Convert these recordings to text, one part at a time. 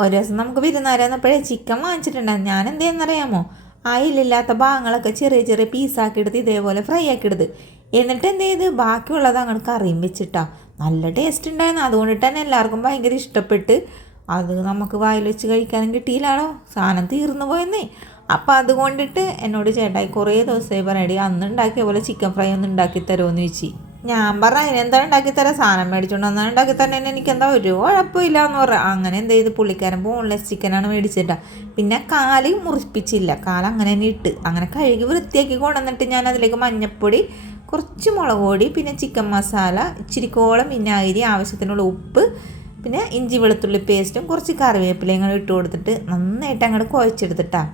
ഒരു ദിവസം നമുക്ക് വിരുന്നുകാരെ വന്നപ്പോഴേ ചിക്കൻ വാങ്ങിച്ചിട്ടുണ്ടായിരുന്നു. ഞാൻ എന്ത് ചെയ്യുന്നറിയാമോ, അയിലില്ലാത്ത ഭാഗങ്ങളൊക്കെ ചെറിയ ചെറിയ പീസാക്കി എടുത്ത് ഇതേപോലെ ഫ്രൈ ആക്കി എടുത്ത്, എന്നിട്ട് എന്ത് ചെയ്ത് ബാക്കിയുള്ളത് അങ്ങോട്ട് കറിയും വെച്ചിട്ടാ. നല്ല ടേസ്റ്റ് ഉണ്ടായിരുന്നു. അതുകൊണ്ടിട്ട് തന്നെ എല്ലാവർക്കും ഭയങ്കര ഇഷ്ടപ്പെട്ട്. അത് നമുക്ക് വായിൽ വെച്ച് കഴിക്കാനും കിട്ടിയില്ലാണോ, സാധനം തീർന്നു പോയെന്നേ. അപ്പം അതുകൊണ്ടിട്ട് എന്നോട് ചേട്ടായി കുറേ ദിവസമായി പറയടി അന്ന് ഉണ്ടാക്കിയ പോലെ ചിക്കൻ ഫ്രൈ ഒന്ന് ഉണ്ടാക്കി തരുമോയെന്ന് ചോദിച്ചു. ഞാൻ പറഞ്ഞ അതിനെന്താ ഉണ്ടാക്കിത്തരാം, സാധനം മേടിച്ചോണ്ട് വന്നാൽ ഉണ്ടാക്കിത്തരേന് എനിക്കെന്താ ഒരു കുഴപ്പമില്ല എന്ന് പറയാം. അങ്ങനെ എന്ത് ചെയ്ത് പുള്ളിക്കാരൻ ബോൺലെസ് ചിക്കനാണ് മേടിച്ചിട്ടാ. പിന്നെ കാല് മുറിപ്പിച്ചില്ല, കാല് അങ്ങനെ തന്നെ ഇട്ട് അങ്ങനെ കഴുകി വൃത്തിയാക്കി കൊണ്ടുവന്നിട്ട് ഞാൻ അതിലേക്ക് മഞ്ഞൾപ്പൊടി, കുറച്ച് മുളക് പൊടി, പിന്നെ ചിക്കൻ മസാല, ഇച്ചിരിക്കോളം വിനാഗിരി, ആവശ്യത്തിനുള്ള ഉപ്പ്, പിന്നെ ഇഞ്ചി വെളുത്തുള്ളി പേസ്റ്റും കുറച്ച് കറിവേപ്പിലയും കൂടെ ഇട്ട് കൊടുത്തിട്ട് നന്നായിട്ട് അങ്ങോട്ട് കുഴച്ചെടുത്തിട്ടാ.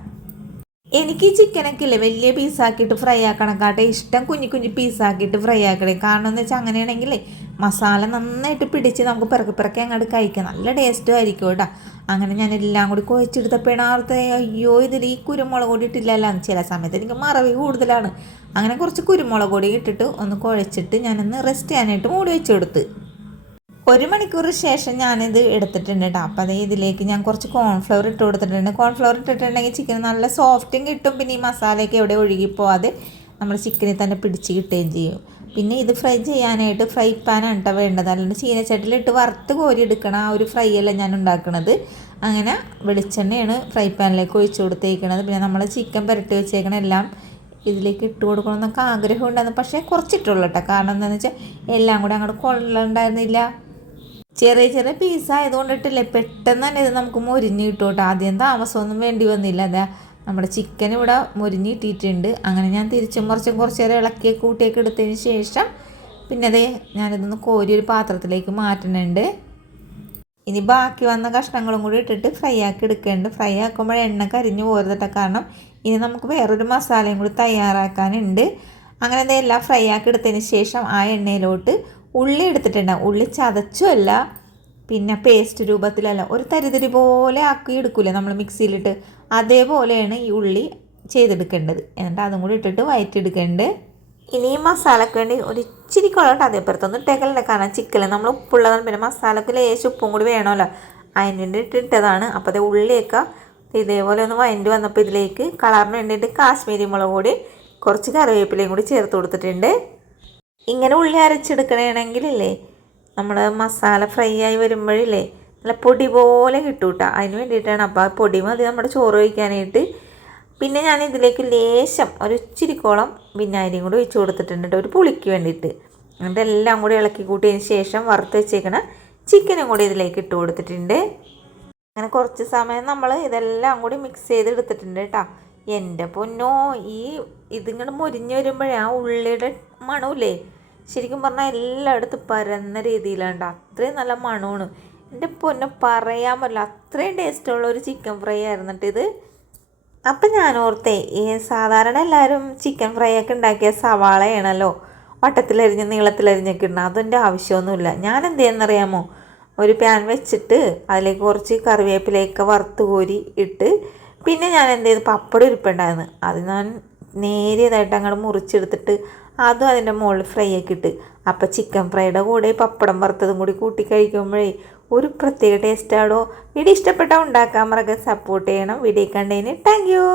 എനിക്ക് ഈ ചിക്കനൊക്കെ ഇല്ലേ വലിയ പീസാക്കിയിട്ട് ഫ്രൈ ആക്കണക്കാട്ടെ ഇഷ്ടം കുഞ്ഞു കുഞ്ഞു പീസാക്കിയിട്ട് ഫ്രൈ ആക്കണേ. കാരണം എന്ന് വെച്ചാൽ അങ്ങനെയാണെങ്കിലേ മസാല നന്നായിട്ട് പിടിച്ച് നമുക്ക് പിറക്കി പിറക്കി അങ്ങോട്ട് കഴിക്കാം, നല്ല ടേസ്റ്റും ആയിരിക്കും കേട്ടോ. അങ്ങനെ ഞാൻ എല്ലാം കൂടി കുഴച്ചെടുത്തപ്പോഴാണ് ആർത്തെ അയ്യോ ഇതിൽ ഈ കുരുമുളക് പൊടി ഇട്ടില്ലല്ലോ. ചില സമയത്ത് എനിക്ക് മറവി കൂടുതലാണ്. അങ്ങനെ കുറച്ച് കുരുമുളക് പൊടി ഇട്ടിട്ട് ഒന്ന് കുഴച്ചിട്ട് ഞാനൊന്ന് റെസ്റ്റ് ചെയ്യാനായിട്ട് മൂടി വെച്ച് കൊടുത്ത്. 1 മണിക്കൂർ ശേഷം ഞാനിത് എടുത്തിട്ടുണ്ട് കേട്ടോ. അപ്പോൾ അതേ ഇതിലേക്ക് ഞാൻ കുറച്ച് കോൺഫ്ലവർ ഇട്ട് കൊടുത്തിട്ടുണ്ട്. കോൺഫ്ലവർ ഇട്ടിട്ടുണ്ടെങ്കിൽ ചിക്കൻ നല്ല സോഫ്റ്റും കിട്ടും, പിന്നെ ഈ മസാലയൊക്കെ എവിടെ ഒഴുകിപ്പോവാതെ നമ്മൾ ചിക്കനിൽ തന്നെ പിടിച്ച് കിട്ടുകയും ചെയ്യും. പിന്നെ ഇത് ഫ്രൈ ചെയ്യാനായിട്ട് ഫ്രൈ പാനാണ് കേട്ടോ വേണ്ടത്, അല്ലാണ്ട് ചീനച്ചട്ടിലിട്ട് വറുത്ത് കോരി എടുക്കണം ആ ഒരു ഫ്രൈ അല്ല ഞാൻ ഉണ്ടാക്കുന്നത്. അങ്ങനെ വെളിച്ചെണ്ണയാണ് ഫ്രൈ പാനിലേക്ക് ഒഴിച്ച് കൊടുത്തേക്കണത്. പിന്നെ നമ്മൾ ചിക്കൻ പുരട്ടി വെച്ചേക്കണ എല്ലാം ഇതിലേക്ക് ഇട്ട് കൊടുക്കണമെന്നൊക്കെ ആഗ്രഹം ഉണ്ടായിരുന്നു, പക്ഷേ കുറച്ചിട്ടുള്ളൂ കേട്ടോ. കാരണം എന്താണെന്ന് വെച്ചാൽ എല്ലാം കൂടെ അങ്ങോട്ട് കൊള്ളുണ്ടായിരുന്നില്ല. ചെറിയ ചെറിയ പീസായതുകൊണ്ടിട്ടില്ലേ പെട്ടെന്ന് തന്നെ ഇത് നമുക്ക് മൊരിഞ്ഞ് കിട്ടും കേട്ടോ. ആദ്യം താമസമൊന്നും വേണ്ടി വന്നില്ല. അതാ നമ്മുടെ ചിക്കൻ ഇവിടെ മൊരിഞ്ഞ് കിട്ടിയിട്ടുണ്ട്. അങ്ങനെ ഞാൻ തിരിച്ചും കുറച്ച് നേരം ഇളക്കി കൂട്ടിയൊക്കെ എടുത്തതിന് ശേഷം പിന്നെ അതേ ഞാനിതൊന്ന് കോരി ഒരു പാത്രത്തിലേക്ക് മാറ്റുന്നുണ്ട്. ഇനി ബാക്കി വന്ന കഷ്ണങ്ങളും കൂടി ഇട്ടിട്ട് ഫ്രൈ ആക്കി എടുക്കുന്നുണ്ട്. ഫ്രൈ ആക്കുമ്പോൾ എണ്ണ കരിഞ്ഞ് പോരുതട്ടെ, കാരണം ഇനി നമുക്ക് വേറൊരു മസാലയും കൂടി തയ്യാറാക്കാനുണ്ട്. അങ്ങനെ അതെല്ലാം ഫ്രൈ ആക്കി എടുത്തതിന് ശേഷം ആ എണ്ണയിലോട്ട് ഉള്ളി എടുത്തിട്ടുണ്ടാകും. ഉള്ളി ചതച്ചുമല്ല, പിന്നെ പേസ്റ്റ് രൂപത്തിലല്ല, ഒരു തരിതരി പോലെ ആക്കി എടുക്കില്ലേ നമ്മൾ മിക്സിയിലിട്ട്, അതേപോലെയാണ് ഈ ഉള്ളി ചെയ്തെടുക്കേണ്ടത്. എന്നിട്ട് അതും കൂടി ഇട്ടിട്ട് വഴറ്റിയെടുക്കേണ്ടത്. ഇനി ഈ മസാലക്ക് വേണ്ടി ഒരു ഇച്ചിരി കുളമുണ്ട്, അതേപ്പുറത്തൊന്നും ഇട്ടേക്കലുണ്ട്. കാരണം ചിക്കനിൽ നമ്മൾ ഉപ്പുള്ളതാണ്, പിന്നെ മസാലക്ക് ലേശം ഉപ്പും കൂടി വേണമല്ലോ, അതിന് വേണ്ടിയിട്ട് ഇട്ടതാണ്. അപ്പോൾ അത് ഉള്ളിയൊക്കെ ഇതേപോലെ ഒന്ന് വഴറ്റി വന്നപ്പോൾ ഇതിലേക്ക് കളറിന് വേണ്ടിയിട്ട് കാശ്മീരി മുളക് പൊടി, കുറച്ച് കറിവേപ്പിലയും കൂടി ചേർത്ത് കൊടുത്തിട്ടുണ്ട്. ഇങ്ങനെ ഉള്ളി അരച്ചെടുക്കണമെങ്കിലേ നമ്മൾ മസാല ഫ്രൈ ആയി വരുമ്പോഴില്ലേ നല്ല പൊടി പോലെ കിട്ടും കേട്ടോ. അതിന് വേണ്ടിയിട്ടാണ്. അപ്പോൾ ആ പൊടി മതി നമ്മുടെ ചോറ് കഴിക്കാനായിട്ട്. പിന്നെ ഞാൻ ഇതിലേക്ക് ലേശം ഒരു ഇച്ചിരിക്കോളം വിനാഗിരിയും കൂടി ഒഴിച്ച് കൊടുത്തിട്ടുണ്ട് കേട്ടോ, ഒരു പുളിക്ക് വേണ്ടിയിട്ട്. എന്നിട്ട് എല്ലാം കൂടി ഇളക്കി കൂട്ടിയതിന് ശേഷം വറുത്ത് വെച്ചേക്കണ ചിക്കനും കൂടി ഇതിലേക്ക് ഇട്ട് കൊടുത്തിട്ടുണ്ട്. അങ്ങനെ കുറച്ച് സമയം നമ്മൾ ഇതെല്ലാം കൂടി മിക്സ് ചെയ്ത് എടുത്തിട്ടുണ്ട് കേട്ടോ. എൻ്റെ പൊന്നോ, ഇതിങ്ങനെ മൊരിഞ്ഞ് വരുമ്പോഴേ ആ ഉള്ളിയുടെ മണമില്ലേ ശരിക്കും പറഞ്ഞാൽ എല്ലായിടത്തും പരന്ന രീതിയിലുണ്ട്. അത്രയും നല്ല മണമാണ്. എൻ്റെ പൊന്നെ പറയാൻ പറ്റില്ല, അത്രയും ടേസ്റ്റുള്ള ഒരു ചിക്കൻ ഫ്രൈ ആയിരുന്നിട്ട് ഇത്. അപ്പം ഞാൻ ഓർത്തേ, സാധാരണ എല്ലാവരും ചിക്കൻ ഫ്രൈ ഒക്കെ ഉണ്ടാക്കിയ സവാളയാണല്ലോ വട്ടത്തിലരിഞ്ഞ് നീളത്തിലരിഞ്ഞൊക്കെ ഇടണം. അതിൻ്റെ ആവശ്യമൊന്നുമില്ല. ഞാൻ എന്ത് ചെയ്യുന്നറിയാമോ, ഒരു പാൻ വെച്ചിട്ട് അതിലേക്ക് കുറച്ച് കറിവേപ്പിലയൊക്കെ വറുത്ത് കോരി ഇട്ട്, പിന്നെ ഞാൻ എന്ത് ചെയ്ത് പപ്പടം ഇരിപ്പുണ്ടായിരുന്നു, അത് ഞാൻ നേരിയതായിട്ട് അങ്ങോട്ട് മുറിച്ചെടുത്തിട്ട് അതും അതിൻ്റെ മുകളിൽ ഫ്രൈ ആക്കി ഇട്ട്. അപ്പോൾ ചിക്കൻ ഫ്രൈയുടെ കൂടെ പപ്പടം വറുത്തതും കൂടി കൂട്ടി കഴിക്കുമ്പോഴേ ഒരു പ്രത്യേക ടേസ്റ്റാണോ. വീഡിയോ ഇഷ്ടപ്പെട്ടാൽ ഉണ്ടാക്കാൻ മറക്കാതെ സപ്പോർട്ട് ചെയ്യണം. വീഡിയോ കണ്ടതിന് താങ്ക് യു.